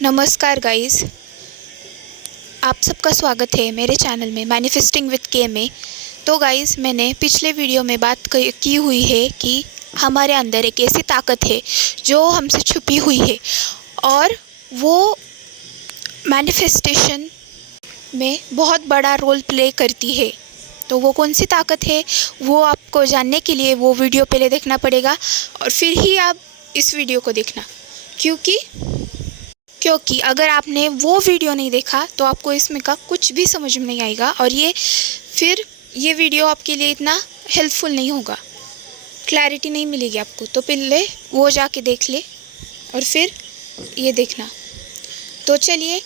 नमस्कार गाइस, आप सबका स्वागत है मेरे चैनल में मैनिफेस्टिंग विद के में। तो गाइस, मैंने पिछले वीडियो में बात की हुई है कि हमारे अंदर एक ऐसी ताकत है जो हमसे छुपी हुई है और वो मैनिफेस्टेशन में बहुत बड़ा रोल प्ले करती है। तो वो कौन सी ताकत है, वो आपको जानने के लिए वो वीडियो पहले देखना पड़ेगा और फिर ही आप इस वीडियो को देखना, क्योंकि अगर आपने वो वीडियो नहीं देखा तो आपको इसमें का कुछ भी समझ में नहीं आएगा और ये वीडियो आपके लिए इतना हेल्पफुल नहीं होगा, क्लैरिटी नहीं मिलेगी आपको। तो पहले वो जाके देख ले और फिर ये देखना। तो चलिए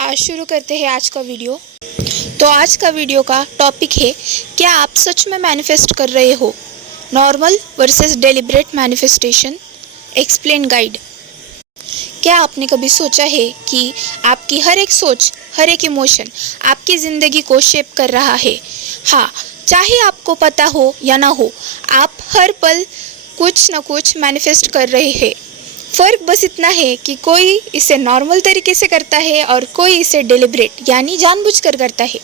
आज शुरू करते हैं आज का वीडियो। तो आज का वीडियो का टॉपिक है, क्या आप सच में मैनिफेस्ट कर रहे हो? Normal versus deliberate manifestation explain guide. क्या आपने कभी सोचा है कि आपकी हर एक सोच, हर एक इमोशन आपकी ज़िंदगी को शेप कर रहा है? हाँ, चाहे आपको पता हो या ना हो, आप हर पल कुछ न कुछ मैनिफेस्ट कर रहे हैं। फ़र्क बस इतना है कि कोई इसे नॉर्मल तरीके से करता है और कोई इसे डेलिब्रेट यानी जानबूझकर करता है।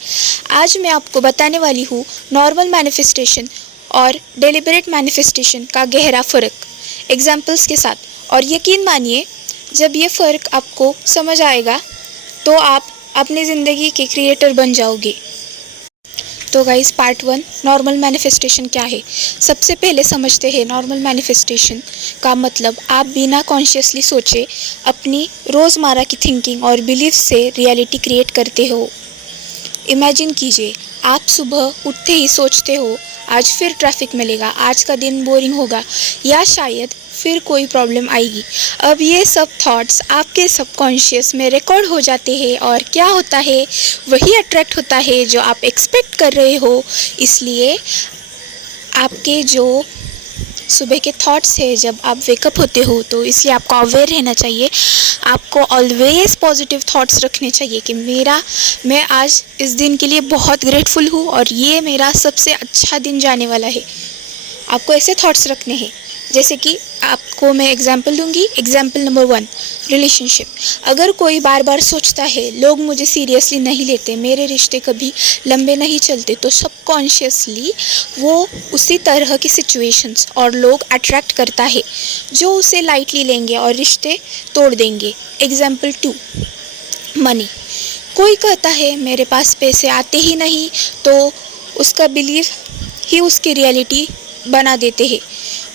आज मैं आपको बताने वाली हूँ नॉर्मल मैनिफेस्टेशन और डेलिब्रेट मैनिफेस्टेशन का गहरा फ़र्क एग्जाम्पल्स के साथ। और यकीन मानिए, जब ये फ़र्क आपको समझ आएगा तो आप अपनी ज़िंदगी के क्रिएटर बन जाओगे। तो गाइस, पार्ट 1 नॉर्मल मैनिफेस्टेशन क्या है। सबसे पहले समझते हैं नॉर्मल मैनिफेस्टेशन का मतलब। आप बिना कॉन्शियसली सोचे अपनी रोज़मर्रा की थिंकिंग और बिलीफ से रियलिटी क्रिएट करते हो। इमेजिन कीजिए, आप सुबह उठते ही सोचते हो आज फिर ट्रैफिक मिलेगा, आज का दिन बोरिंग होगा या शायद फिर कोई प्रॉब्लम आएगी। अब ये सब थॉट्स आपके सबकॉन्शियस में रिकॉर्ड हो जाते हैं और क्या होता है, वही अट्रैक्ट होता है जो आप एक्सपेक्ट कर रहे हो। इसलिए आपके जो सुबह के थॉट्स है, जब आप वेकअप होते हो, तो इसलिए आपको अवेयर रहना चाहिए। आपको ऑलवेज पॉजिटिव थॉट्स रखने चाहिए कि मैं आज इस दिन के लिए बहुत ग्रेटफुल हूँ और ये मेरा सबसे अच्छा दिन जाने वाला है। आपको ऐसे थॉट्स रखने हैं। जैसे कि आपको मैं एग्जाम्पल दूंगी। Example number 1, relationship. अगर कोई बार बार सोचता है लोग मुझे सीरियसली नहीं लेते, मेरे रिश्ते कभी लंबे नहीं चलते, तो सबकॉन्शियसली वो उसी तरह की सिचुएशंस और लोग अट्रैक्ट करता है जो उसे लाइटली लेंगे और रिश्ते तोड़ देंगे। Example 2, money. कोई कहता है मेरे पास पैसे आते ही नहीं, तो उसका बिलीफ ही उसकी रियलिटी बना देते हैं।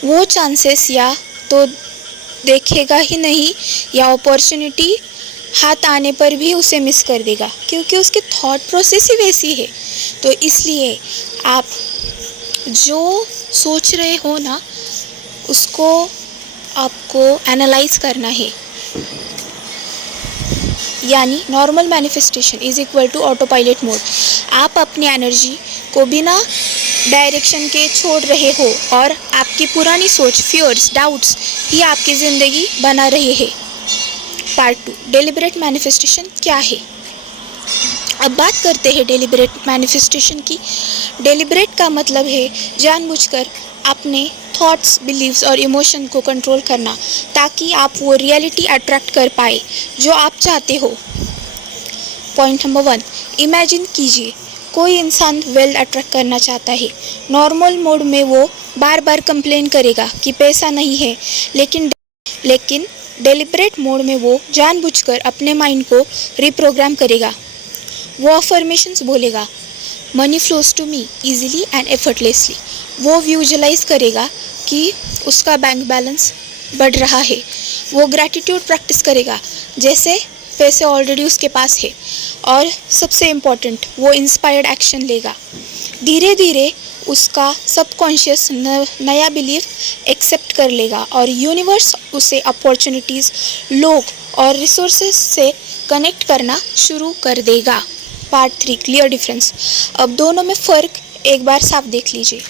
वो चांसेस या तो देखेगा ही नहीं या अपॉर्चुनिटी हाथ आने पर भी उसे मिस कर देगा, क्योंकि उसकी थॉट प्रोसेस ही वैसी है। तो इसलिए आप जो सोच रहे हो ना, उसको आपको एनालाइज करना है। यानी normal manifestation is equal to auto pilot mode. आप अपनी एनर्जी को बिना डायरेक्शन के छोड़ रहे हो और आपकी पुरानी सोच, फियर्स, डाउट्स ही आपकी ज़िंदगी बना रहे हैं। पार्ट 2 डेलिब्रेट मैनिफेस्टेशन क्या है। अब बात करते हैं डेलिब्रेट मैनिफेस्टेशन की। डेलिब्रेट का मतलब है जानबूझकर अपने थॉट्स, बिलीव्स और इमोशन को कंट्रोल करना, ताकि आप वो रियलिटी अट्रैक्ट कर पाए जो आप चाहते हो। पॉइंट नंबर 1, इमेजिन कीजिए कोई इंसान वेल्थ अट्रैक्ट करना चाहता है। नॉर्मल मोड में वो बार बार कंप्लेन करेगा कि पैसा नहीं है, लेकिन डेलिब्रेट मोड में वो जानबूझकर अपने माइंड को रिप्रोग्राम करेगा। वो अफर्मेशंस बोलेगा, money flows to me easily and effortlessly. वो विजुअलाइज करेगा कि उसका बैंक बैलेंस बढ़ रहा है। वो ग्रैटिट्यूड प्रैक्टिस करेगा, जैसे पैसे ऑलरेडी उसके पास है। और सबसे इम्पॉर्टेंट, वो इंस्पायर्ड एक्शन लेगा। धीरे धीरे उसका सबकॉन्शियस नया बिलीफ एक्सेप्ट कर लेगा और यूनिवर्स उसे अपॉर्चुनिटीज़, लोग और रिसोर्सेज से कनेक्ट करना शुरू कर देगा। Part 3 clear difference. अब दोनों में फ़र्क एक बार साफ देख लीजिए।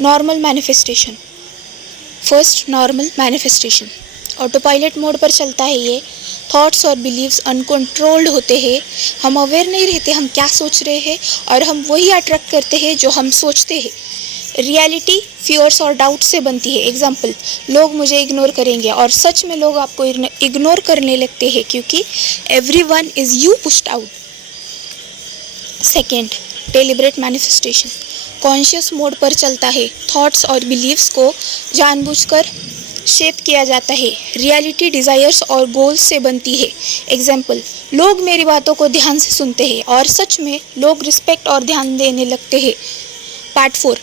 Normal manifestation. First, normal manifestation auto pilot mode पर चलता है। ये थॉट्स और बिलीव्स अनकंट्रोल्ड होते हैं। हम अवेयर नहीं रहते हम क्या सोच रहे हैं और हम वही अट्रैक्ट करते हैं जो हम सोचते हैं। रियलिटी फियर्स और डाउट से बनती है। एग्जाम्पल, लोग मुझे इग्नोर करेंगे, और सच में लोग आपको इग्नोर करने लगते हैं क्योंकि everyone is you pushed out. Second, deliberate manifestation. Conscious mode पर चलता है। थॉट्स और बिलीव्स को जानबूझकर शेप किया जाता है। रियलिटी डिज़ायर्स और गोल्स से बनती है। एग्जाम्पल, लोग मेरी बातों को ध्यान से सुनते हैं, और सच में लोग रिस्पेक्ट और ध्यान देने लगते हैं। पार्ट 4,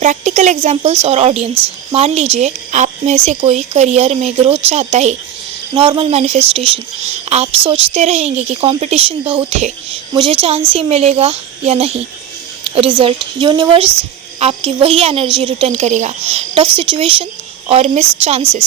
प्रैक्टिकल एग्जाम्पल्स और ऑडियंस। मान लीजिए आप में से कोई करियर में ग्रोथ चाहता है। नॉर्मल मैनिफेस्टेशन, आप सोचते रहेंगे कि कंपटीशन बहुत है, मुझे चांस ही मिलेगा या नहीं। रिजल्ट, यूनिवर्स आपकी वही एनर्जी रिटर्न करेगा। टफ सिचुएशन और miss chances.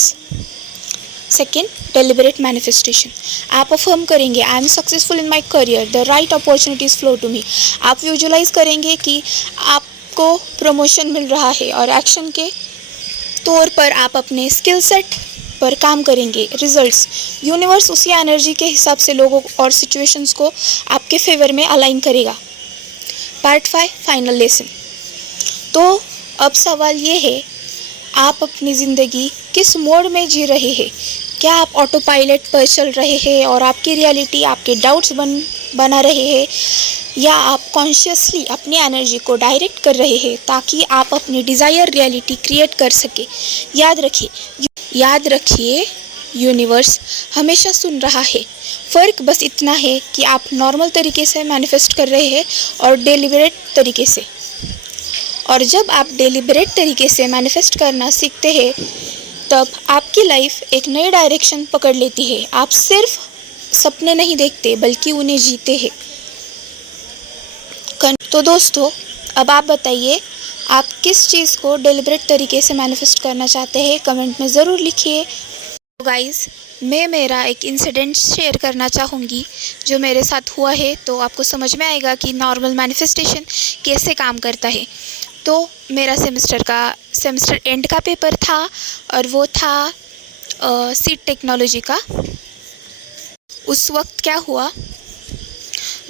Second, deliberate manifestation. आप अफर्म करेंगे, I am successful in my career, the right opportunities flow to me. आप विजुअलाइज करेंगे कि आपको प्रमोशन मिल रहा है, और एक्शन के तौर पर आप अपने स्किल सेट पर काम करेंगे। रिजल्ट्स, यूनिवर्स उसी एनर्जी के हिसाब से लोगों और सिचुएशंस को आपके फेवर में अलाइन करेगा। Part 5, final lesson. तो अब सवाल ये है, आप अपनी ज़िंदगी किस मोड में जी रहे हैं? क्या आप ऑटो पायलट पर चल रहे हैं और आपकी रियलिटी आपके डाउट्स बना रहे हैं, या आप कॉन्शियसली अपनी एनर्जी को डायरेक्ट कर रहे हैं ताकि आप अपनी डिज़ायर रियलिटी क्रिएट कर सके? याद रखिए, यूनिवर्स हमेशा सुन रहा है। फ़र्क बस इतना है कि आप नॉर्मल तरीके से मैनिफेस्ट कर रहे हैं और डेलिबरेट तरीके से। और जब आप डेलिबरेट तरीके से मैनिफेस्ट करना सीखते हैं, तब आपकी लाइफ एक नई डायरेक्शन पकड़ लेती है। आप सिर्फ सपने नहीं देखते, बल्कि उन्हें जीते हैं। तो दोस्तों, अब आप बताइए, आप किस चीज़ को डेलिबरेट तरीके से मैनिफेस्ट करना चाहते हैं? कमेंट में ज़रूर लिखिए। तो गाइज़, मैं मेरा एक इंसिडेंट शेयर करना चाहूँगी जो मेरे साथ हुआ है, तो आपको समझ में आएगा कि नॉर्मल मैनिफेस्टेशन कैसे काम करता है। तो मेरा सेमेस्टर एंड का पेपर था, और वो था सीट टेक्नोलॉजी का। उस वक्त क्या हुआ,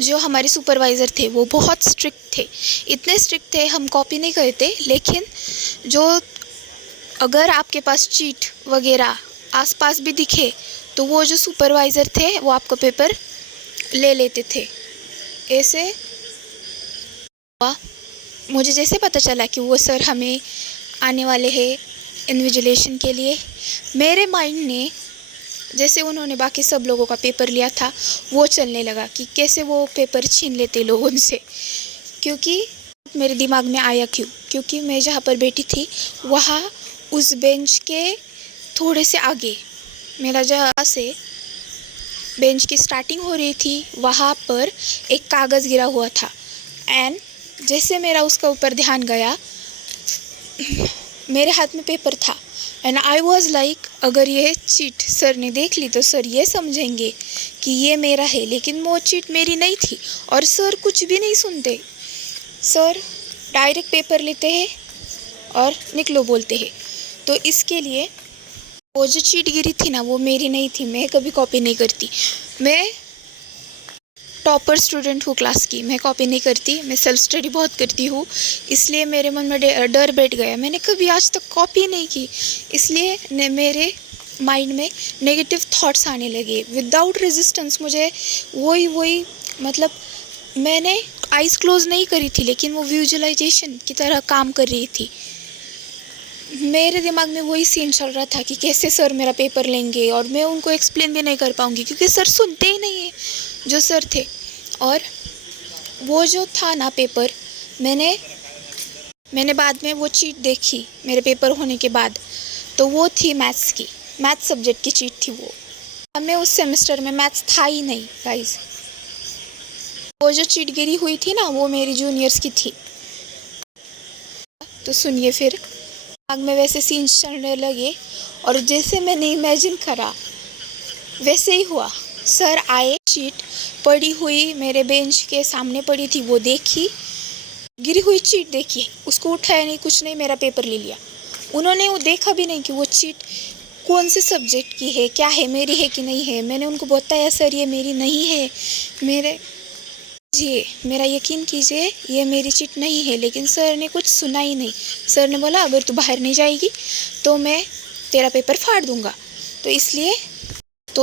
जो हमारे सुपरवाइज़र थे वो बहुत स्ट्रिक्ट थे। इतने स्ट्रिक्ट थे, हम कॉपी नहीं करते, लेकिन जो अगर आपके पास चीट वगैरह आसपास भी दिखे तो वो जो सुपरवाइज़र थे वो आपको पेपर ले लेते थे। ऐसे हुआ, मुझे जैसे पता चला कि वो सर हमें आने वाले हैं इन्विजिलेशन के लिए, मेरे माइंड ने, जैसे उन्होंने बाकी सब लोगों का पेपर लिया था, वो चलने लगा कि कैसे वो पेपर छीन लेते लोगों से। क्योंकि मेरे दिमाग में आया क्योंकि मैं जहाँ पर बैठी थी वहाँ उस बेंच के थोड़े से आगे, मेरा जहाँ से बेंच की स्टार्टिंग हो रही थी, वहाँ पर एक कागज़ गिरा हुआ था। एंड जैसे मेरा उसका ऊपर ध्यान गया, मेरे हाथ में पेपर था, एंड आई वॉज लाइक, अगर ये चीट सर ने देख ली तो सर ये समझेंगे कि ये मेरा है, लेकिन वो चीट मेरी नहीं थी। और सर कुछ भी नहीं सुनते, सर डायरेक्ट पेपर लेते हैं और निकलो बोलते हैं। तो इसके लिए वो जो चीट गिरी थी ना, वो मेरी नहीं थी। मैं कभी कॉपी नहीं करती, मैं टॉपर स्टूडेंट हूँ क्लास की, मैं कॉपी नहीं करती, मैं सेल्फ स्टडी बहुत करती हूँ। इसलिए मेरे मन में डर बैठ गया, मैंने कभी आज तक कॉपी नहीं की। इसलिए मेरे माइंड में नेगेटिव थॉट्स आने लगे विदाउट रेजिस्टेंस। मुझे वही मतलब मैंने आइज़ क्लोज नहीं करी थी, लेकिन वो विजुअलाइजेशन की तरह काम कर रही थी। मेरे दिमाग में वही सीन चल रहा था कि कैसे सर मेरा पेपर लेंगे, और मैं उनको एक्सप्लेन भी नहीं कर पाऊँगी क्योंकि सर सुनते ही नहीं है जो सर थे। और वो जो था ना पेपर, मैंने बाद में वो चीट देखी मेरे पेपर होने के बाद, तो वो थी मैथ्स सब्जेक्ट की चीट थी वो। हमें उस सेमेस्टर में मैथ्स था ही नहीं गाइस। वो जो चीट गिरी हुई थी ना, वो मेरी जूनियर्स की थी। तो सुनिए, फिर दिमाग में वैसे सीन्स चलने लगे, और जैसे मैंने इमेजिन करा वैसे ही हुआ। सर आए, चीट पड़ी हुई मेरे बेंच के सामने पड़ी थी, वो देखी, गिरी हुई चीट देखी, उसको उठाया नहीं, कुछ नहीं, मेरा पेपर ले लिया। उन्होंने वो देखा भी नहीं कि वो चीट कौन से सब्जेक्ट की है, क्या है, मेरी है कि नहीं है। मैंने उनको बताया सर ये मेरी नहीं है, मेरे जी, मेरा यकीन कीजिए ये मेरी चिट नहीं है, लेकिन सर ने कुछ सुना ही नहीं। सर ने बोला अगर तू बाहर नहीं जाएगी तो मैं तेरा पेपर फाड़ दूँगा। तो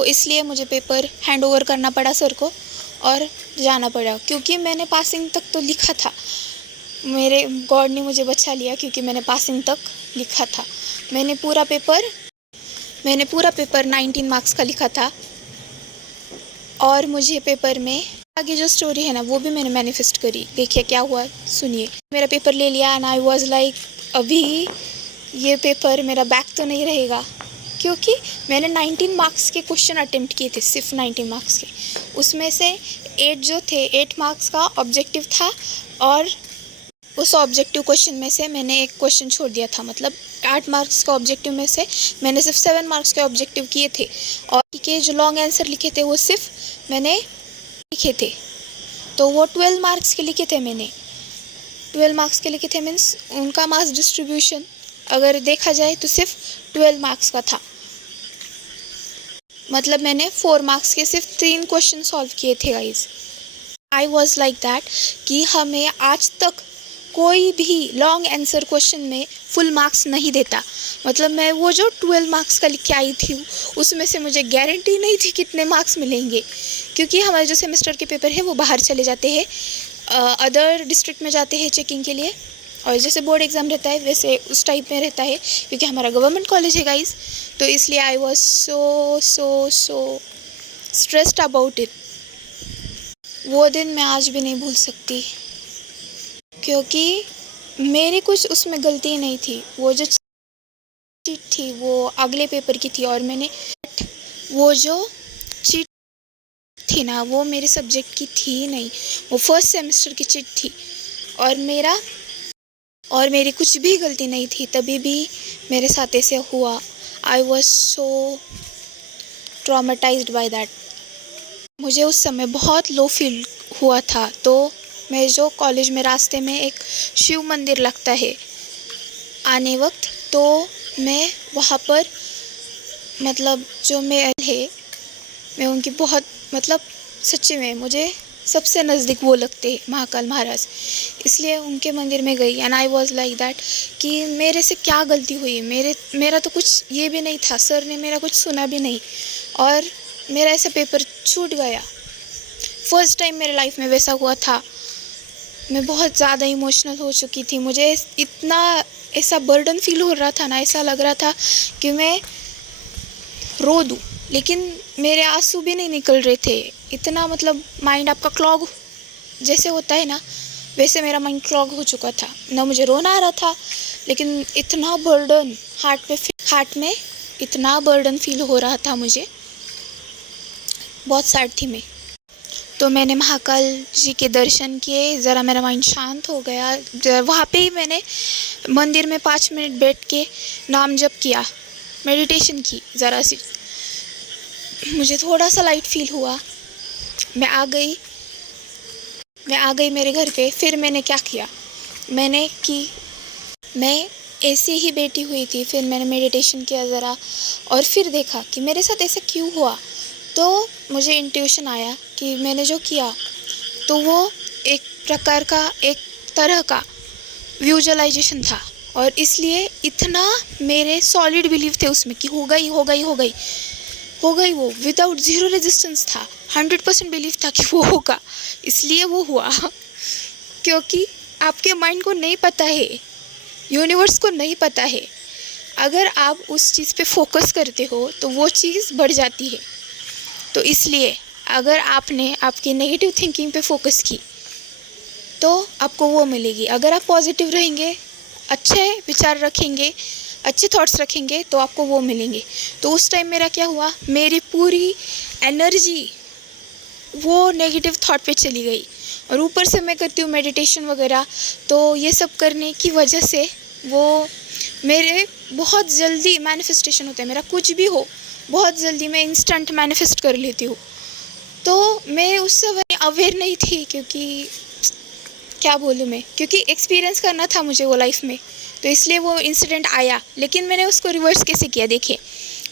इसलिए मुझे पेपर हैंड ओवर करना पड़ा सर को और जाना पड़ा, क्योंकि मैंने पासिंग तक तो लिखा था। मेरे गॉड ने मुझे बचा लिया क्योंकि मैंने पासिंग तक लिखा था। मैंने पूरा पेपर 19 मार्क्स का लिखा था और मुझे पेपर में आगे जो स्टोरी है ना वो भी मैंने मैनिफेस्ट करी। देखिए क्या हुआ, सुनिए। मेरा पेपर ले लिया एंड आई वाज लाइक अभी ये पेपर मेरा बैक तो नहीं रहेगा, क्योंकि मैंने 19 मार्क्स के क्वेश्चन अटेम्प्ट किए थे, सिर्फ 19 मार्क्स के। उसमें से 8 मार्क्स का ऑब्जेक्टिव था और उस ऑब्जेक्टिव क्वेश्चन में से मैंने एक क्वेश्चन छोड़ दिया था। मतलब 8 मार्क्स का ऑब्जेक्टिव में से मैंने सिर्फ 7 मार्क्स के ऑब्जेक्टिव किए थे और के जो लॉन्ग आंसर लिखे थे वो सिर्फ मैंने लिखे थे। तो वो 12 मार्क्स के लिखे थे मैंने। 12 मार्क्स के लिखे थे मीन्स उनका मार्क्स डिस्ट्रीब्यूशन अगर देखा जाए तो सिर्फ 12 मार्क्स का था। मतलब मैंने 4 मार्क्स के सिर्फ 3 क्वेश्चन सॉल्व किए थे guys. I was like that कि हमें आज तक कोई भी लॉन्ग आंसर क्वेश्चन में फुल मार्क्स नहीं देता। मतलब मैं वो जो 12 मार्क्स का लिख के आई थी उसमें से मुझे गारंटी नहीं थी कितने मार्क्स मिलेंगे, क्योंकि हमारे जो सेमेस्टर के पेपर है वो बाहर चले जाते हैं, अदर डिस्ट्रिक्ट में जाते हैं चेकिंग के लिए। और जैसे बोर्ड एग्ज़ाम रहता है वैसे उस टाइप में रहता है, क्योंकि हमारा गवर्नमेंट कॉलेज है गाइस। तो इसलिए I was so stressed about it. वो दिन मैं आज भी नहीं भूल सकती, क्योंकि मेरी कुछ उसमें गलती नहीं थी। वो जो चीट थी वो अगले पेपर की थी और मैंने वो जो चीट थी ना वो मेरे सब्जेक्ट की थी नहीं, वो फर्स्ट सेमेस्टर की चीट थी और मेरी कुछ भी गलती नहीं थी, तभी भी मेरे साथ ऐसे हुआ। I was so traumatised by that. मुझे उस समय बहुत लो फील हुआ था। तो मैं जो कॉलेज में रास्ते में एक शिव मंदिर लगता है आने वक्त, तो मैं वहाँ पर मतलब जो मैं उनकी बहुत मतलब सच्ची में मुझे सबसे नज़दीक वो लगते हैं महाकाल महाराज, इसलिए उनके मंदिर में गई। And I was like that कि मेरे से क्या गलती हुई, मेरा तो कुछ ये भी नहीं था, सर ने मेरा कुछ सुना भी नहीं और मेरा ऐसा पेपर छूट गया। फर्स्ट टाइम मेरे लाइफ में वैसा हुआ था। मैं बहुत ज़्यादा इमोशनल हो चुकी थी। मुझे इतना ऐसा बर्डन फील हो रहा था ना, ऐसा लग रहा था कि मैं रो दूँ, लेकिन मेरे आंसू भी नहीं निकल रहे थे। इतना मतलब माइंड आपका क्लॉग जैसे होता है ना, वैसे मेरा माइंड क्लॉग हो चुका था। ना मुझे रोना आ रहा था, लेकिन इतना बर्डन हार्ट में इतना बर्डन फील हो रहा था मुझे। बहुत सैड थी मैं। तो मैंने महाकाल जी के दर्शन किए, ज़रा मेरा माइंड शांत हो गया। वहाँ पे ही मैंने मंदिर में 5 मिनट बैठ के नाम जप किया, मेडिटेशन की ज़रा सी। मुझे थोड़ा सा लाइट फील हुआ। मैं आ गई मेरे घर पे। फिर मैंने क्या किया, मैं ऐसे ही बैठी हुई थी। फिर मैंने मेडिटेशन किया ज़रा और फिर देखा कि मेरे साथ ऐसा क्यों हुआ। तो मुझे इंट्यूशन आया कि मैंने जो किया तो वो एक प्रकार का एक तरह का विजुअलाइजेशन था, और इसलिए इतना मेरे सॉलिड बिलीव थे उसमें कि हो गई वो विदाउट ज़ीरो रेजिस्टेंस था। 100% बिलीव था कि वो होगा, इसलिए वो हुआ। क्योंकि आपके माइंड को नहीं पता है, यूनिवर्स को नहीं पता है। अगर आप उस चीज़ पे फोकस करते हो तो वो चीज़ बढ़ जाती है। तो इसलिए अगर आपने आपकी नेगेटिव थिंकिंग पे फोकस की तो आपको वो मिलेगी। अगर आप पॉजिटिव रहेंगे, अच्छे विचार रखेंगे, अच्छे थॉट्स रखेंगे तो आपको वो मिलेंगे। तो उस टाइम मेरा क्या हुआ, मेरी पूरी एनर्जी वो नेगेटिव थॉट पे चली गई। और ऊपर से मैं करती हूँ मेडिटेशन वगैरह, तो ये सब करने की वजह से वो मेरे बहुत जल्दी मैनिफेस्टेशन होता है। मेरा कुछ भी हो बहुत जल्दी मैं इंस्टेंट मैनिफेस्ट कर लेती हूँ। तो मैं उस समय अवेयर नहीं थी, क्योंकि क्या बोलूँ मैं, क्योंकि एक्सपीरियंस करना था मुझे वो लाइफ में, तो इसलिए वो इंसिडेंट आया। लेकिन मैंने उसको रिवर्स कैसे किया, देखिए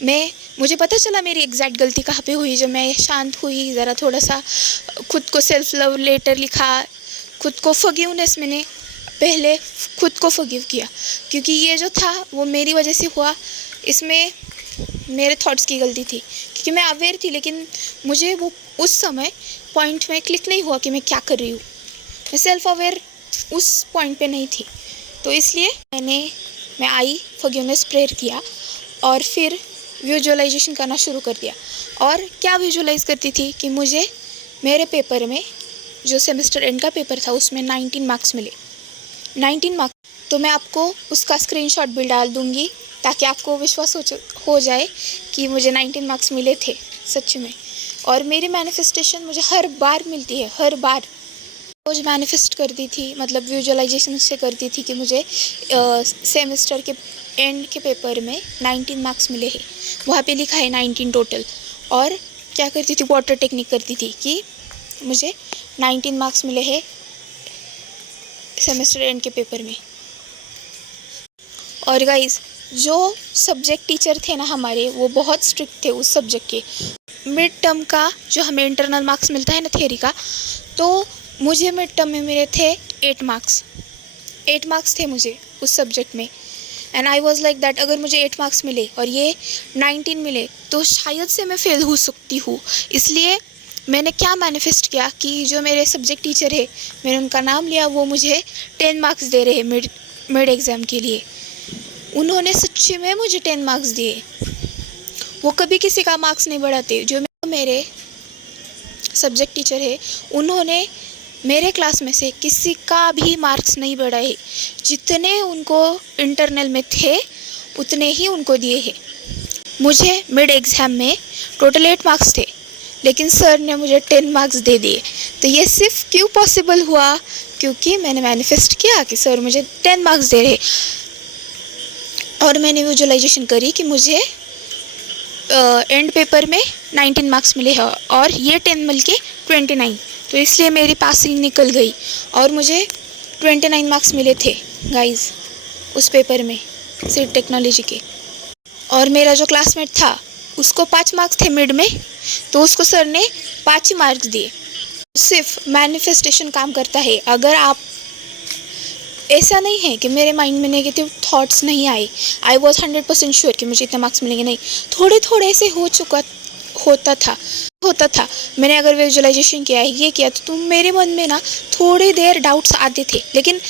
मैं मुझे पता चला मेरी एग्जैक्ट गलती कहाँ पे हुई। जब मैं शांत हुई, ज़रा थोड़ा सा खुद को सेल्फ लव लेटर लिखा, खुद को फॉरगिवनेस, मैंने पहले खुद को फॉरगिव किया, क्योंकि ये जो था वो मेरी वजह से हुआ, इसमें मेरे थॉट्स की गलती थी, क्योंकि मैं अवेयर थी, लेकिन मुझे वो उस समय पॉइंट में क्लिक नहीं हुआ कि मैं क्या कर रही हूँ। मैं सेल्फ अवेयर उस पॉइंट पे नहीं थी, तो इसलिए मैं आई फॉरगिवनेस प्रेयर किया और फिर विजुअलाइजेशन करना शुरू कर दिया। और क्या विजुअलाइज करती थी कि मुझे मेरे पेपर में, जो सेमेस्टर एंड का पेपर था, उसमें 19 मार्क्स मिले, 19 मार्क्स। तो मैं आपको उसका स्क्रीनशॉट भी डाल दूँगी ताकि आपको विश्वास हो जाए कि मुझे 19 मार्क्स मिले थे सच में। और मेरी मैनिफेस्टेशन मुझे हर बार मिलती है, हर बार रोज मैनिफेस्ट करती थी, मतलब विजुअलाइजेशन से करती थी कि मुझे सेमेस्टर के एंड के पेपर में 19 मार्क्स मिले हैं, वहाँ पे लिखा है 19 टोटल। और क्या करती थी, वाटर टेक्निक करती थी कि मुझे 19 मार्क्स मिले हैं सेमेस्टर एंड के पेपर में। और गाइस, जो सब्जेक्ट टीचर थे ना हमारे, वो बहुत स्ट्रिक्ट थे उस सब्जेक्ट के। मिड टर्म का जो हमें इंटरनल मार्क्स मिलता है ना थियरी का, तो मुझे मिड टर्म में मिले थे 8 मार्क्स। 8 मार्क्स थे मुझे उस सब्जेक्ट में, and I was like that, अगर मुझे 8 मार्क्स मिले और ये 19 मिले तो शायद से मैं फेल हो सकती हूँ। इसलिए मैंने क्या मैनिफेस्ट किया कि जो मेरे सब्जेक्ट टीचर है, मैंने उनका नाम लिया, वो मुझे 10 मार्क्स दे रहे हैं मिड एग्ज़ाम के लिए। उन्होंने सच्ची में मुझे 10 मार्क्स दिए। वो कभी किसी का मार्क्स नहीं बढ़ाते। जो मेरे सब्जेक्ट टीचर है, उन्होंने मेरे क्लास में से किसी का भी मार्क्स नहीं बढ़ाए। जितने उनको इंटरनल में थे उतने ही उनको दिए हैं। मुझे मिड एग्ज़ाम में टोटल 8 मार्क्स थे, लेकिन सर ने मुझे 10 मार्क्स दे दिए। तो ये सिर्फ क्यों पॉसिबल हुआ, क्योंकि मैंने मैनिफेस्ट किया कि सर मुझे 10 मार्क्स दे रहे, और मैंने विजुअलाइजेशन करी कि मुझे एंड पेपर में 19 मार्क्स मिले हैं और ये 10 मिल के 29। तो इसलिए मेरी पासिंग निकल गई और मुझे 29 मार्क्स मिले थे गाइस उस पेपर में, सीट टेक्नोलॉजी के। और मेरा जो क्लासमेट था उसको 5 मार्क्स थे मिड में, तो उसको सर ने 5 ही मार्क्स दिए। सिर्फ मैनिफेस्टेशन काम करता है। अगर आप, ऐसा नहीं है कि मेरे माइंड में नेगेटिव थॉट्स नहीं आए, आई वॉज 100% श्योर कि मुझे इतने मार्क्स मिलेंगे, नहीं, थोड़े थोड़े से होता था। मैंने अगर विजुअलाइजेशन किया है, ये किया, तो मेरे मन में ना थोड़ी देर डाउट्स आते थे, लेकिन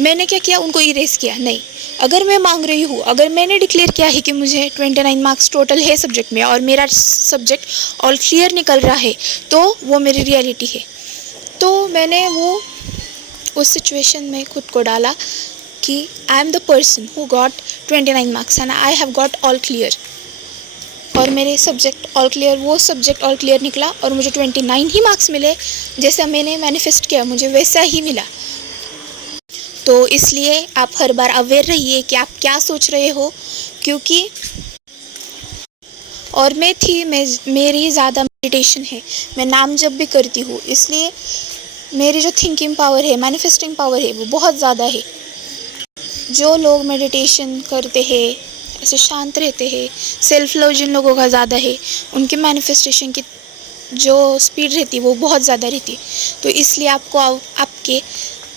मैंने क्या किया, उनको इरेज किया। नहीं, अगर मैं मांग रही हूँ, अगर मैंने डिक्लेयर किया है कि मुझे 29 मार्क्स टोटल है सब्जेक्ट में और मेरा सब्जेक्ट ऑल क्लियर निकल रहा है, तो वो मेरी रियलिटी है। तो मैंने वो उस सिचुएशन में खुद को डाला कि I am the person who got 29 marks and I have got all clear. और मेरे सब्जेक्ट ऑल क्लियर, वो सब्जेक्ट ऑल क्लियर निकला और मुझे 29 ही मार्क्स मिले। जैसा मैंने मैनिफेस्ट किया मुझे वैसा ही मिला। तो इसलिए आप हर बार अवेयर रहिए कि आप क्या सोच रहे हो, क्योंकि और मेरी ज़्यादा मेडिटेशन है, मैं नाम जप भी करती हूँ, इसलिए मेरी जो थिंकिंग पावर है, मैनिफेस्टिंग पावर है, वो बहुत ज़्यादा है। जो लोग मेडिटेशन करते हैं, ऐसे शांत रहते हैं, सेल्फ लव जिन लोगों का ज़्यादा है, उनके मैनिफेस्टेशन की जो स्पीड रहती है वो बहुत ज़्यादा रहती है। तो इसलिए आपको आपके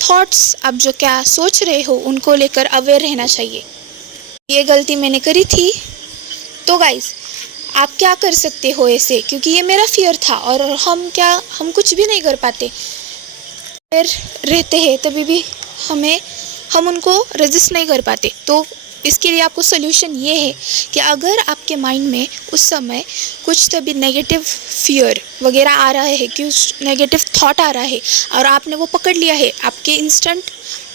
थॉट्स, आप जो क्या सोच रहे हो, उनको लेकर अवेयर रहना चाहिए। ये गलती मैंने करी थी। तो गाइस, आप क्या कर सकते हो ऐसे, क्योंकि ये मेरा फियर था और हम कुछ भी नहीं कर पाते। रहते हैं तभी भी हम उनको रेजिस्ट नहीं कर पाते। तो इसके लिए आपको सोल्यूशन ये है कि अगर आपके माइंड में उस समय कुछ तभी नेगेटिव फियर वगैरह आ रहा है, कुछ नेगेटिव थॉट आ रहा है और आपने वो पकड़ लिया है आपके इंस्टेंट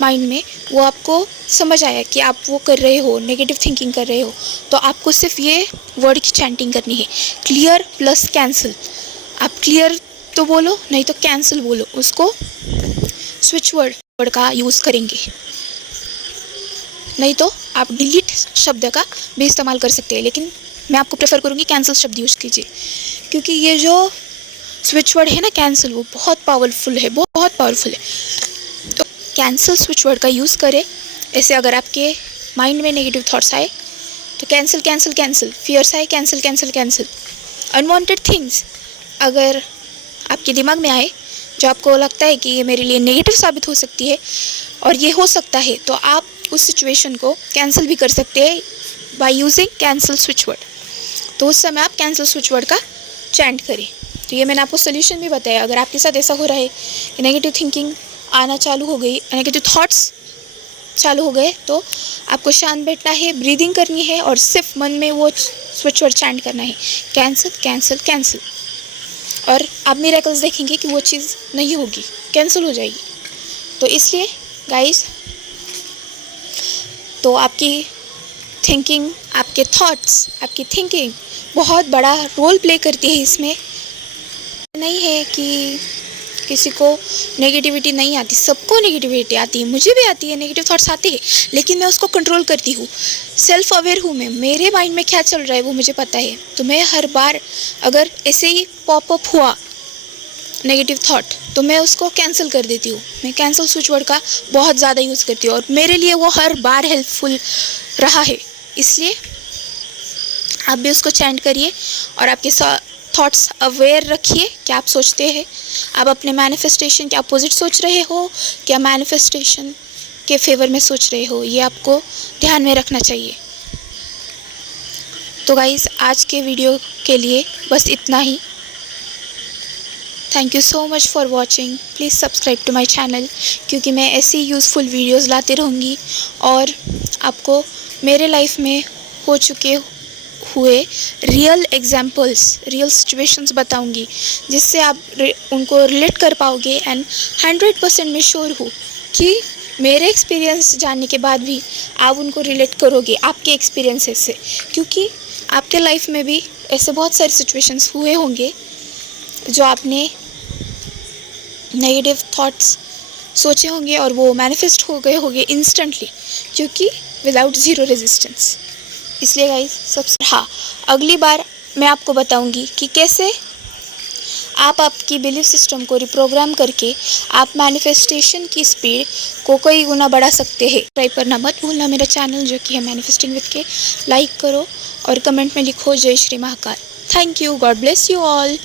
माइंड में, वो आपको समझ आया कि आप वो कर रहे हो, नेगेटिव थिंकिंग कर रहे हो, तो आपको सिर्फ ये वर्ड की चैंटिंग करनी है, क्लियर प्लस कैंसिल। आप क्लियर तो बोलो, नहीं तो कैंसिल बोलो, उसको स्विच वर्ड का यूज़ करेंगे, नहीं तो आप डिलीट शब्द का भी इस्तेमाल कर सकते हैं, लेकिन मैं आपको प्रेफर करूँगी कैंसिल शब्द यूज़ कीजिए, क्योंकि ये जो स्विच वर्ड है ना कैंसिल, वो बहुत पावरफुल है, बहुत पावरफुल है। तो कैंसिल स्विच वर्ड का यूज़ करें। ऐसे अगर आपके माइंड में नेगेटिव थॉट्स आए तो कैंसिल कैंसिल कैंसिल, फियर्स आए cancel cancel cancel. Unwanted things अगर आपके दिमाग में आए जो आपको लगता है कि ये मेरे लिए नेगेटिव साबित हो सकती है और ये हो सकता है, तो आप उस सिचुएशन को कैंसिल भी कर सकते हैं by using cancel switch word. तो उस समय आप कैंसिल स्विच वर्ड का चैंट करें। तो ये मैंने आपको सोल्यूशन भी बताया। अगर आपके साथ ऐसा हो रहा है कि नेगेटिव थिंकिंग आना चालू हो गई, नेगेटिव थॉट्स चालू हो गए, तो आपको शांत बैठना है, ब्रीदिंग करनी है और सिर्फ मन में वो स्विच वर्ड चैंट करना है, कैंसिल कैंसिल कैंसिल। और आप मिरेकल्स देखेंगे कि वो चीज़ नहीं होगी, कैंसिल हो जाएगी। तो इसलिए गाइस, तो आपकी थिंकिंग, आपके थॉट्स, आपकी थिंकिंग बहुत बड़ा रोल प्ले करती है इसमें। नहीं है कि किसी को नेगेटिविटी नहीं आती, सबको नेगेटिविटी आती है, मुझे भी आती है, नेगेटिव थॉट्स आते हैं, लेकिन मैं उसको कंट्रोल करती हूँ। सेल्फ अवेयर हूँ मैं, मेरे माइंड में क्या चल रहा है वो मुझे पता है। तो मैं हर बार अगर ऐसे ही पॉपअप हुआ नेगेटिव थॉट, तो मैं उसको कैंसिल कर देती हूँ। मैं कैंसिल स्विच वर्ड का बहुत ज़्यादा यूज़ करती हूँ और मेरे लिए वो हर बार हेल्पफुल रहा है। इसलिए आप भी उसको चैंट करिए और आपके थॉट्स अवेयर रखिए कि आप सोचते हैं। आप अपने मैनिफेस्टेशन के अपोजिट सोच रहे हो क्या मैनिफेस्टेशन के फेवर में सोच रहे हो, ये आपको ध्यान में रखना चाहिए। तो गाइस, आज के वीडियो के लिए बस इतना ही। Thank you so much for watching. Please subscribe to my channel, क्योंकि मैं ऐसी यूज़फुल वीडियोज़ लाती रहूँगी और आपको मेरे लाइफ में हो चुके हुए रियल एग्जाम्पल्स, रियल सिचुएशंस बताऊंगी, जिससे आप उनको रिलेट कर पाओगे। एंड 100% मैं श्योर हूँ कि मेरे एक्सपीरियंस जानने के बाद भी आप उनको रिलेट करोगे आपके एक्सपीरियंसेस से, क्योंकि आपके लाइफ में भी ऐसे बहुत सारे सिचुएशंस हुए होंगे जो आपने नेगेटिव थॉट्स सोचे होंगे और वो मैनिफेस्ट हो गए होंगे इंस्टेंटली, क्योंकि विदाउट ज़ीरो रेजिस्टेंस। इसलिए गाइस, सबसे अगली बार मैं आपको बताऊंगी कि कैसे आप आपकी बिलीफ सिस्टम को रिप्रोग्राम करके आप मैनिफेस्टेशन की स्पीड को कई गुना बढ़ा सकते हैं। सब्सक्राइब करना मत भूलना मेरा चैनल जो कि है मैनिफेस्टिंग विद के। लाइक करो और कमेंट में लिखो जय Shri Mahakal. Thank you, God bless you all.